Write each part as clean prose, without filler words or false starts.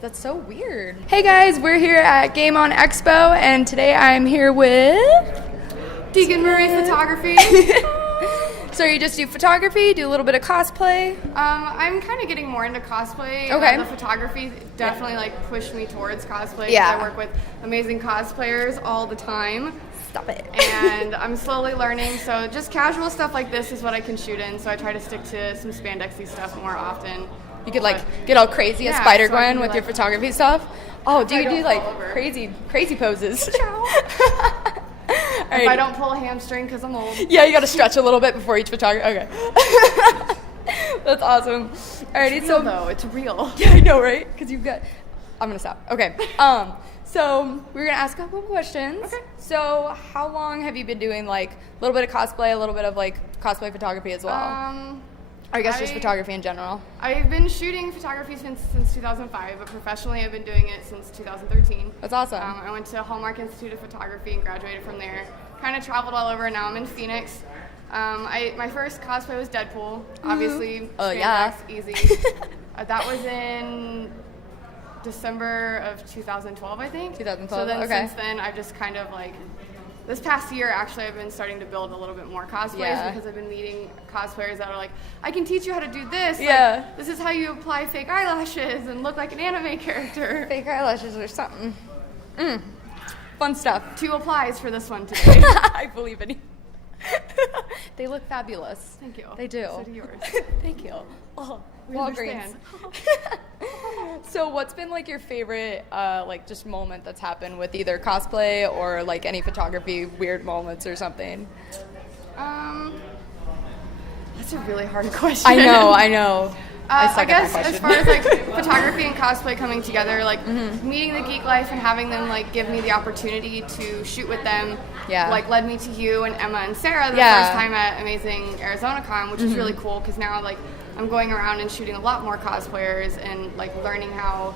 That's so weird. Hey guys, we're here at Game On Expo, and today I'm here with Deegan Marie Photography. So you just do photography, do a little bit of cosplay? I'm kind of getting more into cosplay. Okay. The photography definitely pushed me towards cosplay. Yeah. I work with amazing cosplayers all the time. Stop it. And I'm slowly learning, so just casual stuff like this is what I can shoot in, so I try to stick to some spandexy stuff more often. You could get all crazy as Spider-Gwen with your photography stuff? Oh, do you do crazy poses? If I don't pull a hamstring because I'm old. Yeah, you got to stretch a little bit before each photography. Okay. That's awesome. Alrighty, it's real, though. It's real. Yeah, I know, right? Because you've got... I'm going to stop. Okay. So we're going to ask a couple questions. Okay. So how long have you been doing, a little bit of cosplay, a little bit of, cosplay photography as well? Or I guess just photography in general. I've been shooting photography since 2005, but professionally I've been doing it since 2013. That's awesome. I went to Hallmark Institute of Photography and graduated from there. Kind of traveled all over, now I'm in Phoenix. My first cosplay was Deadpool, obviously. Oh, yeah. Easy. That was in December of 2012, I think. 2012, so then okay. Since then, I've just kind of this past year, actually, I've been starting to build a little bit more cosplays because I've been meeting cosplayers that are like, I can teach you how to do this. Yeah. This is how you apply fake eyelashes and look like an anime character. Fake eyelashes or something. Fun stuff. 2 applies for this one today. I believe in you. They look fabulous. Thank you. They do. So do yours. Thank you. Oh, we understand. So what's been your favorite just moment that's happened with either cosplay or any photography weird moments or something? That's a really hard question. I know. I guess as far as photography and cosplay coming together, meeting the Geek Lyfe and having them give me the opportunity to shoot with them, led me to you and Emma and Sarah the first time at Amazing Arizona Con, which is really cool because now I'm going around and shooting a lot more cosplayers and learning how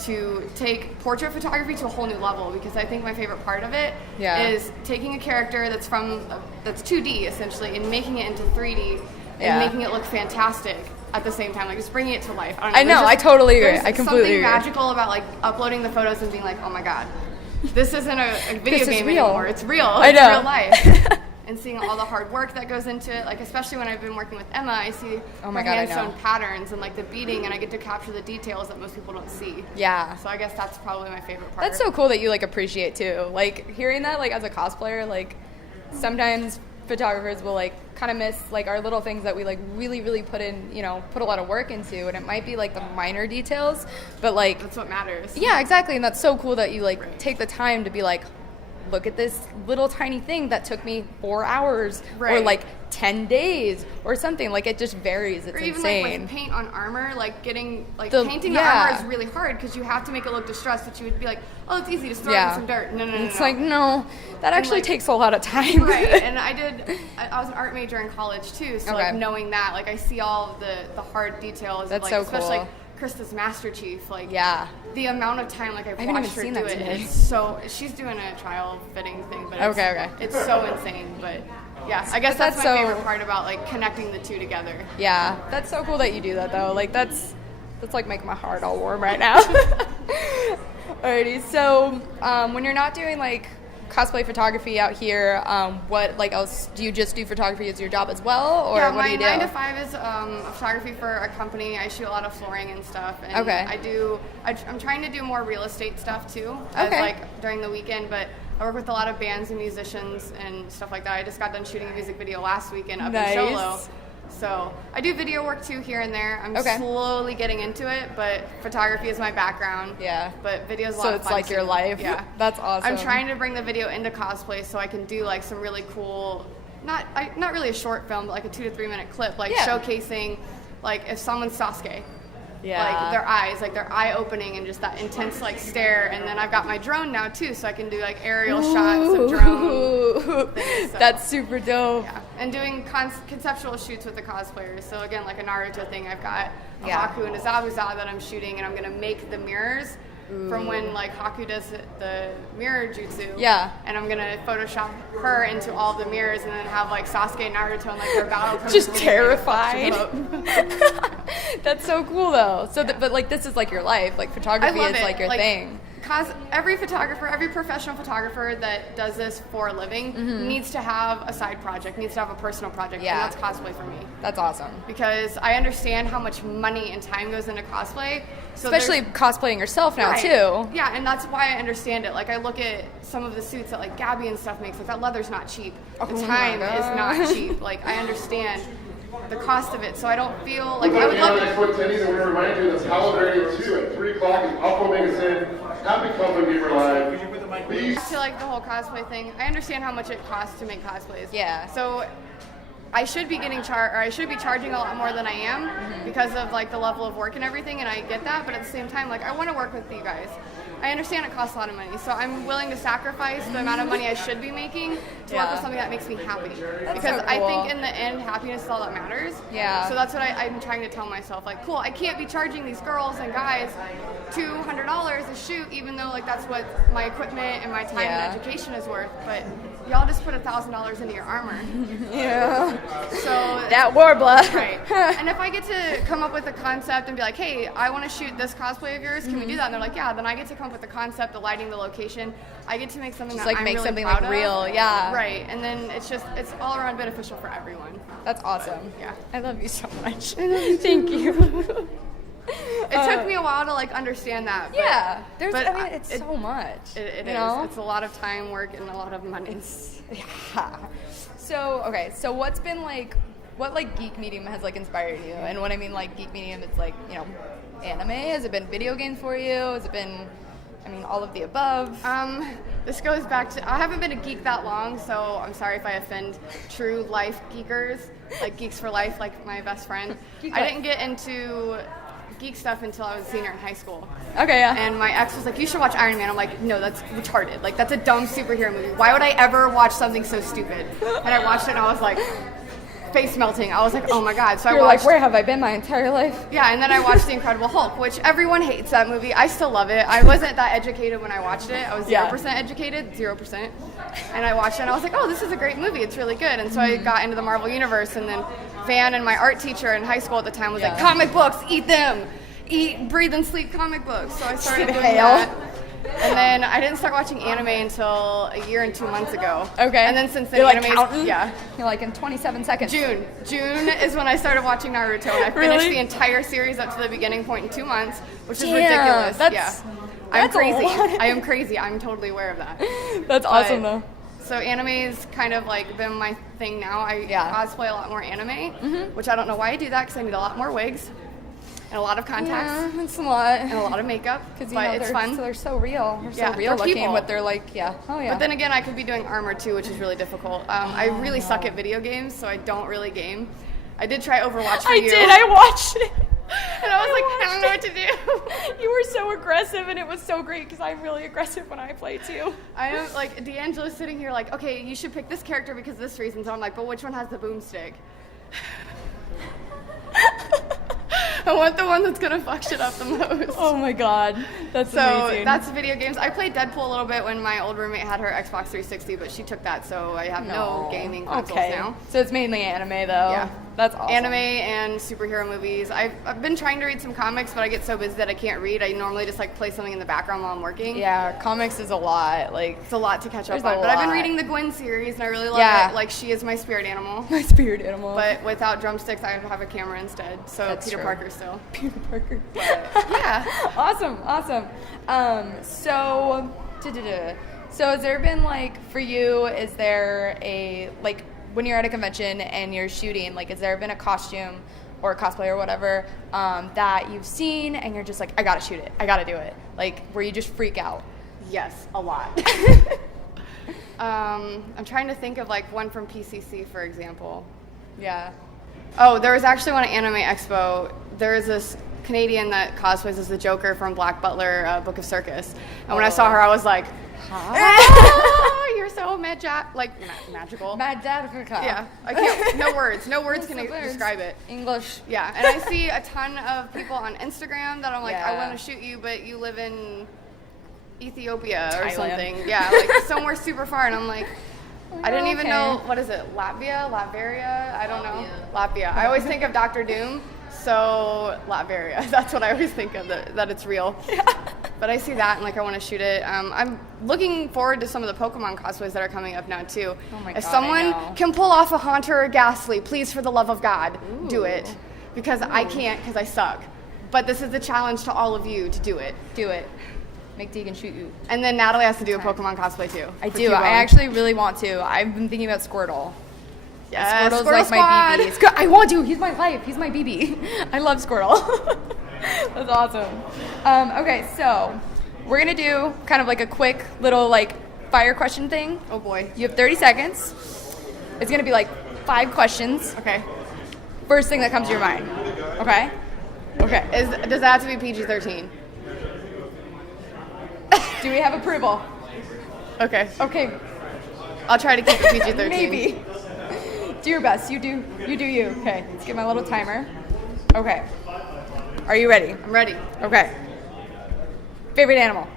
to take portrait photography to a whole new level, because I think my favorite part of it is taking a character that's 2D essentially and making it into 3D and making it look fantastic at the same time, just bringing it to life. I know, I totally agree. I completely agree. There's something magical about uploading the photos and being oh my god, this isn't a video game anymore. It's real. It's real life. And seeing all the hard work that goes into it, especially when I've been working with Emma, I see her hand-sewn patterns and the beading, and I get to capture the details that most people don't see. Yeah. So I guess that's probably my favorite part. That's so cool that you appreciate too. Hearing that as a cosplayer, sometimes photographers will kind of miss our little things that we really put in, put a lot of work into, and it might be the minor details, but that's what matters. Yeah, exactly. And that's so cool that you take the time to be look at this little tiny thing that took me 4 hours or 10 days or something. It just varies. It's insane. Or even with paint on armor, painting the armor is really hard because you have to make it look distressed, but you would be oh, it's easy, just throw in some dirt. No. It's no, that actually takes a lot of time. Right, and I was an art major in college too, so knowing that, I see all the hard details. That's so especially cool. Krista's Master Chief, the amount of time I've watched her do it. It's so, she's doing a trial fitting thing, but it's so insane. But yeah, I guess that's my favorite part about connecting the two together. Yeah, that's so cool that you do that though. That's making my heart all warm right now. Alrighty, so when you're not doing cosplay photography out here, what else do you just do photography as your job as well, or what do you do? My 9 to 5 is photography for a company. I shoot a lot of flooring and stuff, and I'm trying to do more real estate stuff too, as, during the weekend, but I work with a lot of bands and musicians and stuff like that. I just got done shooting a music video last weekend up in Sholo. So I do video work too here and there. I'm slowly getting into it, but photography is my background. Yeah. But video is a lot of fun. So it's your life. Yeah. That's awesome. I'm trying to bring the video into cosplay so I can do some really cool, not really a short film, but a 2 to 3 minute clip, showcasing if someone's Sasuke. Yeah. Their eyes, their eye opening and just that intense stare. And then I've got my drone now too, so I can do aerial shots of drone things, so. That's super dope. Yeah. And doing conceptual shoots with the cosplayers. So again, a Naruto thing, I've got a Haku and a Zabuza that I'm shooting, and I'm gonna make the mirrors from when Haku does the mirror jutsu. Yeah. And I'm gonna Photoshop her into all the mirrors, and then have Sasuke and Naruto and their battle. Just terrified. That's so cool though. So, but like this is like your life. Like photography is like your thing. Every photographer, every professional photographer that does this for a living needs to have a side project, needs to have a personal project, and that's cosplay for me. That's awesome. Because I understand how much money and time goes into cosplay. So especially cosplaying yourself now, too. Yeah, and that's why I understand it. Like, I look at some of the suits that, like, Gabby and stuff makes. Like, that leather's not cheap. The time is not cheap. Like, I understand the cost of it, so I don't feel like I would love to. Expo attendees, and we remind you that's Holiday 2 at 3 o'clock in Aqua Magazine. Happy Company Gamer Live. Please. To like the whole cosplay thing, I understand how much it costs to make cosplays. Yeah. So I should be getting I should be charging a lot more than I am because of like the level of work and everything, and I get that. But at the same time, like I want to work with you guys. I understand it costs a lot of money, so I'm willing to sacrifice the amount of money I should be making to work with something that makes me happy. That's because so cool. I think in the end, happiness is all that matters. Yeah. So that's what I'm trying to tell myself. Like, cool, I can't be charging these girls and guys $200 a shoot, even though like that's what my equipment and my time and education is worth. But y'all just put $1,000 into your armor. Yeah. So that warbler. Right. And if I get to come up with a concept and be like, hey, I want to shoot this cosplay of yours, can we do that? And they're like, yeah. Then I get to come up with the concept, the lighting, the location. I get to make something just that like I'm make really something proud like real. of. Yeah. Right. And then it's all around beneficial for everyone. That's awesome. Yeah. I love you so much. Thank you. It took me a while to like understand that. But, it's so much. It is. Know? It's a lot of time, work, and a lot of money. Yeah. So what's been like, what like geek medium has like inspired you? And when I mean like geek medium, it's like, you know, anime? Has it been video games for you? Has it been, I mean, all of the above? This goes back to, I haven't been a geek that long, so I'm sorry if I offend true life geekers, like Geeks for Life, like my best friend. I didn't get into geek stuff until I was a senior in high school. Okay, yeah. And my ex was like, you should watch Iron Man. I'm like, no, that's retarded. Like, that's a dumb superhero movie. Why would I ever watch something so stupid? And I watched it and I was like, face melting. I was like, oh my God. So You're I watched, like, where have I been my entire life? Yeah, and then I watched The Incredible Hulk, which everyone hates that movie. I still love it. I wasn't that educated when I watched it. I was 0% educated, 0%. And I watched it and I was like, oh, this is a great movie. It's really good. And so I got into the Marvel Universe, and then Van and my art teacher in high school at the time was like, comic books, eat them. Eat, breathe, and sleep comic books. So I started doing that. And then I didn't start watching anime until a year and 2 months ago. Okay. And then since then, you're like anime, counting? Yeah. You're like in 27 seconds. June is when I started watching Naruto, and I finished the entire series up to the beginning point in 2 months, which is ridiculous. I'm crazy. I am crazy. I'm totally aware of that. That's awesome though. So anime's kind of like been my thing now. I cosplay a lot more anime, which I don't know why I do that because I need a lot more wigs. And a lot of contacts. Yeah, it's a lot. And a lot of makeup. Because it's fun. So they're so real. They're so real looking. What they're like, Oh, yeah. But then again, I could be doing armor too, which is really difficult. I really suck at video games, so I don't really game. I did try Overwatch for you. I watched it. And I was like, I don't know what to do. You were so aggressive, and it was so great because I'm really aggressive when I play too. I am like, D'Angelo's sitting here like, okay, you should pick this character because of this reason. So I'm like, but which one has the boomstick? I want the one that's gonna fuck shit up the most. Oh my God, that's amazing. So that's video games. I played Deadpool a little bit when my old roommate had her Xbox 360, but she took that, so I have no gaming consoles now. So it's mainly anime though. Yeah. That's awesome. Anime and superhero movies. I've been trying to read some comics, but I get so busy that I can't read. I normally just like play something in the background while I'm working. Yeah, comics is a lot. Like it's a lot to catch up on. But I've been reading the Gwen series, and I really love it. Like she is my spirit animal. My spirit animal. But without drumsticks, I have a camera instead. So That's Peter true. Parker still. Peter Parker. But, yeah. Awesome. So has there been like for you? Is there a like when you're at a convention and you're shooting? Like, has there been a costume or a cosplay or whatever that you've seen and you're just like, I gotta shoot it, I gotta do it? Like, where you just freak out? Yes, a lot. I'm trying to think of like one from PCC, for example. Yeah. Oh, there was actually one at Anime Expo. There is this Canadian that cosplays as the Joker from Black Butler, Book of Circus. And when I saw her, I was like, oh, you're so magical. Yeah, I can't. No words can describe it. English. Yeah, and I see a ton of people on Instagram that I'm like, I want to shoot you, but you live in Ethiopia or Thailand. Something. Yeah, like somewhere super far, and I'm like, I didn't even know, what is it, Latveria? I don't know. Latvia. I always think of Dr. Doom, So Latveria, that's what I always think of, that it's real. Yeah. But I see that and like I want to shoot it. I'm looking forward to some of the Pokemon cosplays that are coming up now too. Oh my if God, someone can pull off a Haunter or Ghastly, please, for the love of God, do it. Because I can't, because I suck. But this is the challenge to all of you to do it. Do it. Make Deegan shoot you. And then Natalie has to do a Pokemon cosplay too. I do. I actually really want to. I've been thinking about Squirtle. Yeah, Squirtle's Squirtle like Squad. my BB. I want to. He's my life. He's my BB. I love Squirtle. That's awesome. Okay, so we're gonna do kind of like a quick little like fire question thing. Oh boy. You have 30 seconds. It's gonna be like 5 questions. Okay. First thing that comes to your mind. Okay. Okay. Does that have to be PG-13? Do we have approval? Okay. Okay. I'll try to keep it PG-13. Maybe. Do your best. You do you. Okay. Let's get my little timer. Okay. Are you ready? I'm ready. Okay. Favorite animal?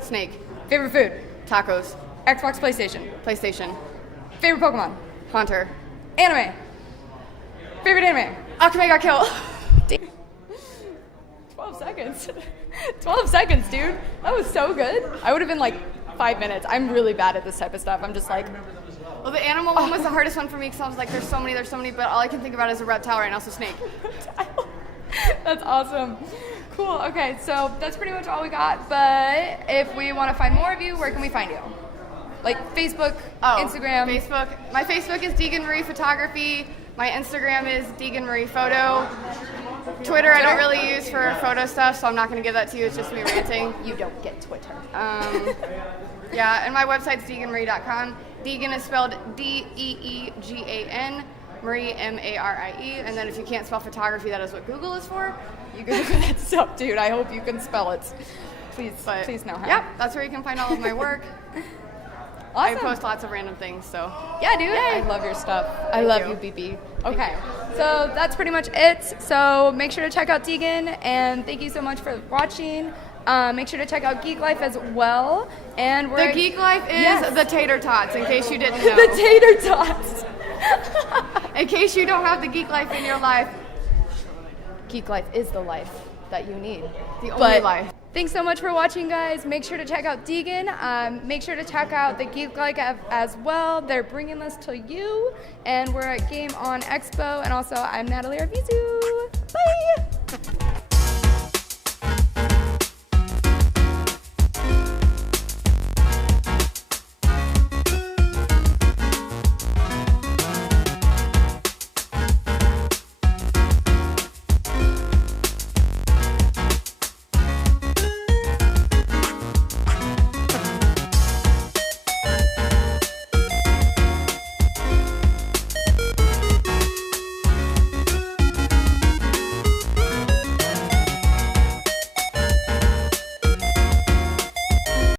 Snake. Favorite food? Tacos. Xbox, PlayStation. PlayStation. Favorite Pokemon? Haunter. Anime. Favorite anime? Akame got killed. 12 seconds. 12 seconds, dude. That was so good. I would have been like 5 minutes. I'm really bad at this type of stuff. I'm just like... Well, the animal one was the hardest one for me because I was like, there's so many, but all I can think about is a reptile right now, so snake. That's awesome. Cool. Okay, so that's pretty much all we got. But if we want to find more of you, where can we find you? Like Facebook, Instagram? Facebook. My Facebook is Deegan Marie Photography. My Instagram is Deegan Marie Photo. Twitter I don't really use for photo stuff, so I'm not going to give that to you. It's just me ranting. You don't get Twitter. Yeah, and my website's deeganmarie.com. Deegan is spelled D-E-E-G-A-N, Marie, M-A-R-I-E. And then if you can't spell photography, that is what Google is for. You Google that stuff, dude. I hope you can spell it. Please know how. Yep, that's where you can find all of my work. Awesome. I post lots of random things, so. Yeah, dude. I love your stuff. I love you, BB. Okay, so that's pretty much it. So make sure to check out Deegan, and thank you so much for watching. Make sure to check out Geek Lyfe as well. And the Geek Lyfe is the tater tots, in case you didn't know. The tater tots. In case you don't have the Geek Lyfe in your life. Geek Lyfe is the life that you need. The only life. Thanks so much for watching, guys. Make sure to check out Deegan. Make sure to check out the Geek Lyfe as well. They're bringing this to you. And we're at Game On Expo. And also, I'm Natalie Arvizu. Bye.